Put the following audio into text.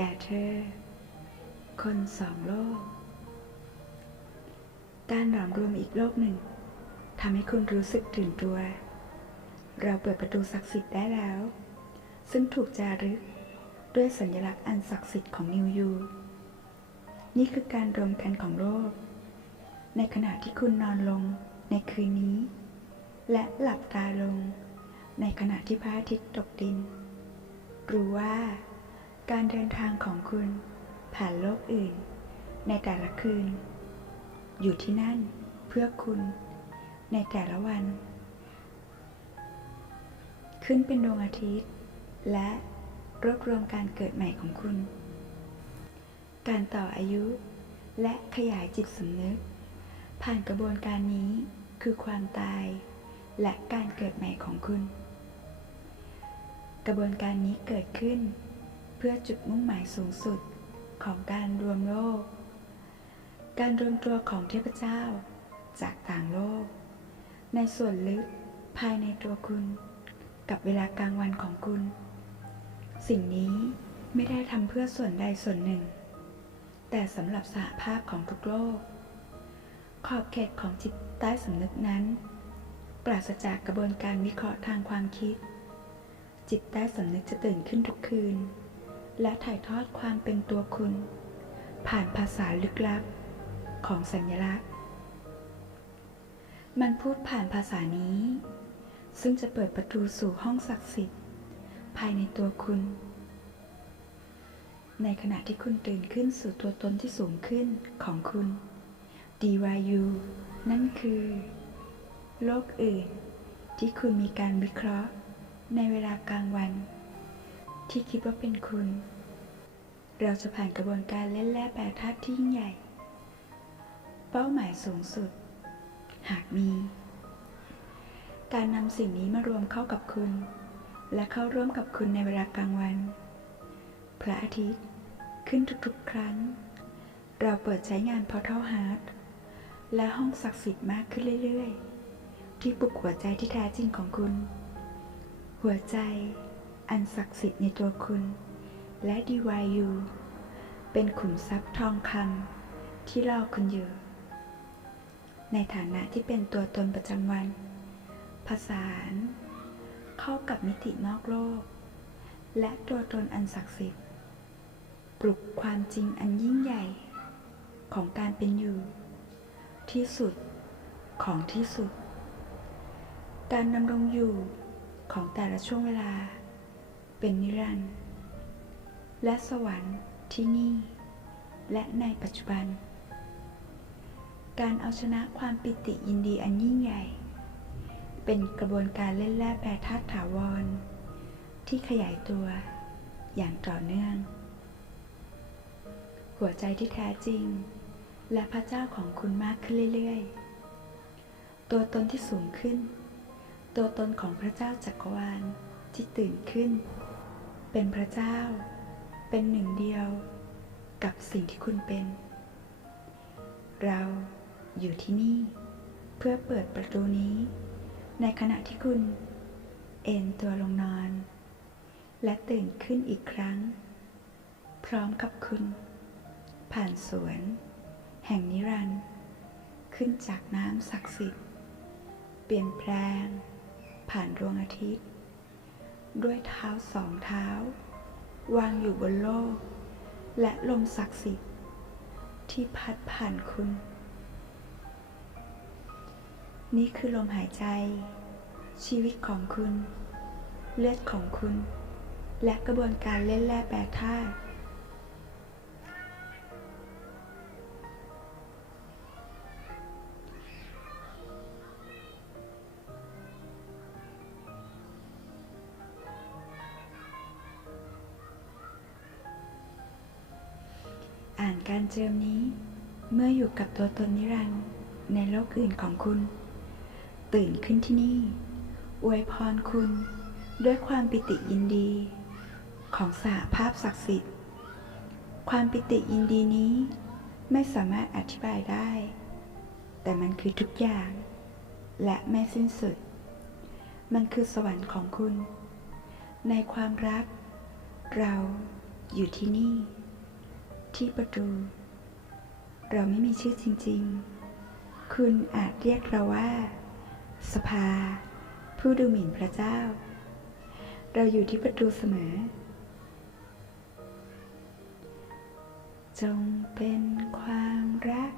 แต่เธอ คนสองโลก การหลอมรวมอีกโลกหนึ่งทำให้คุณรู้สึกตื่นตัว เราเปิดประตูศักดิ์สิทธิ์ได้แล้ว ซึ่งถูกจารึกด้วยสัญลักษณ์อันศักดิ์สิทธิ์ของนิวยู นี่คือการรวมกันของโลก ในขณะที่คุณนอนลงในคืนนี้ และหลับตาลง ในขณะที่พระอาทิตย์ตกดิน รู้ว่า การเดินทางของคุณผ่านโลกอื่น ในแต่ละคืน อยู่ที่นั่นเพื่อคุณ ในแต่ละวัน ขึ้นเป็นดวงอาทิตย์ และรวบรวมการเกิดใหม่ของคุณ การต่ออายุและขยายจิตสำนึก ผ่านกระบวนการนี้คือความตาย และการเกิดใหม่ของคุณ กระบวนการนี้เกิดขึ้น เพื่อจุดมุ่งหมายสูงสุดของการรวมโลก การรวมตัวของเทพเจ้าจากต่างโลก ในส่วนลึกภายในตัวคุณ กับเวลากลางวันของคุณ สิ่งนี้ไม่ได้ทำเพื่อส่วนใดส่วนหนึ่ง แต่สำหรับสหภาพของทุกโลก ขอบเขตของจิตใต้สำนึกนั้น ปราศจากกระบวนการวิเคราะห์ทางความคิด จิตใต้สำนึกจะตื่นขึ้นทุกคืน และถ่ายทอดความเป็นตัวคุณ ผ่านภาษาลึกลับของสัญลักษณ์ มันพูดผ่านภาษานี้ ซึ่งจะเปิดประตูสู่ห้องศักดิ์สิทธิ์ ภายในตัวคุณ ในขณะที่คุณตื่นขึ้นสู่ตัวตนที่สูงขึ้นของคุณ DYU นั่นคือ โลกอื่นที่คุณมีการวิเคราะห์ในเวลากลางวัน ที่คิดว่าเป็นคุณ เราจะผ่านกระบวนการเล่นแร่แปรธาตุที่ยิ่งใหญ่ เป้าหมายสูงสุด หากมี การนำสิ่งนี้มารวมเข้ากับคุณ และเข้าร่วมกับคุณในเวลากลางวัน พระอาทิตย์ขึ้นทุกๆ ครั้ง เราเปิดใช้งาน Portal Heart และห้องศักดิ์สิทธิ์มากขึ้นเรื่อยๆ ที่ปลุกหัวใจที่แท้จริงของคุณ หัวใจ อันศักดิ์สิทธิ์ในตัวคุณ และ DYU เป็นขุมทรัพย์ทองคำที่รอคุณอยู่ ในฐานะที่เป็นตัวตนประจำวัน ผสานเข้ากับมิตินอกโลก และตัวตนอันศักดิ์สิทธิ์ ปลุกความจริงอันยิ่งใหญ่ ของการเป็นอยู่ ที่สุดของที่สุด การดำรงอยู่ของแต่ละช่วงเวลา เป็นนิรันดร์และสวรรค์ที่นี่ และในปัจจุบัน การเอาชนะความปิติยินดีอันยิ่งใหญ่ เป็นกระบวนการเล่นแร่แปรธาตุถาวร ที่ขยายตัวอย่างต่อเนื่อง หัวใจที่แท้จริง และพระเจ้าของคุณมากขึ้นเรื่อยๆ ตัวตนที่สูงขึ้น ตัวตนของพระเจ้าจักรวาลที่ตื่นขึ้น เป็นพระเจ้า เป็นหนึ่งเดียวกับสิ่งที่คุณเป็น เราอยู่ที่นี่เพื่อเปิดประตูนี้ ในขณะที่คุณเอนตัวลงนอน และตื่นขึ้นอีกครั้ง พร้อมกับคุณ ผ่านสวน แห่งนิรันดร์ขึ้นจากน้ำศักดิ์สิทธิ์ เปลี่ยนแปลง ผ่านดวงอาทิตย์ ด้วยเท้าสองเท้า วางอยู่บนโลก และลมศักดิ์สิทธิ์ ที่พัดผ่านคุณ นี่คือลมหายใจ ชีวิตของคุณ เลือดของคุณ และกระบวนการเล่นแร่แปรธาตุ การเจิมนี้ เมื่ออยู่กับตัวตนนิรันดร์ในโลกอื่นของคุณ ตื่นขึ้นที่นี่ อวยพรคุณ ด้วยความปิติยินดี ของสหภาพศักดิ์สิทธิ์ ความปิติยินดีนี้ ไม่สามารถอธิบายได้ แต่มันคือทุกอย่าง และไม่สิ้นสุด มันคือสวรรค์ของคุณ ในความรัก เราอยู่ที่นี่ ที่ประตู เราไม่มีชื่อจริง ๆ คุณอาจเรียกเราว่า สภา ผู้ดูหมิ่นพระเจ้า เราอยู่ที่ประตูเสมอ จงเป็นความรัก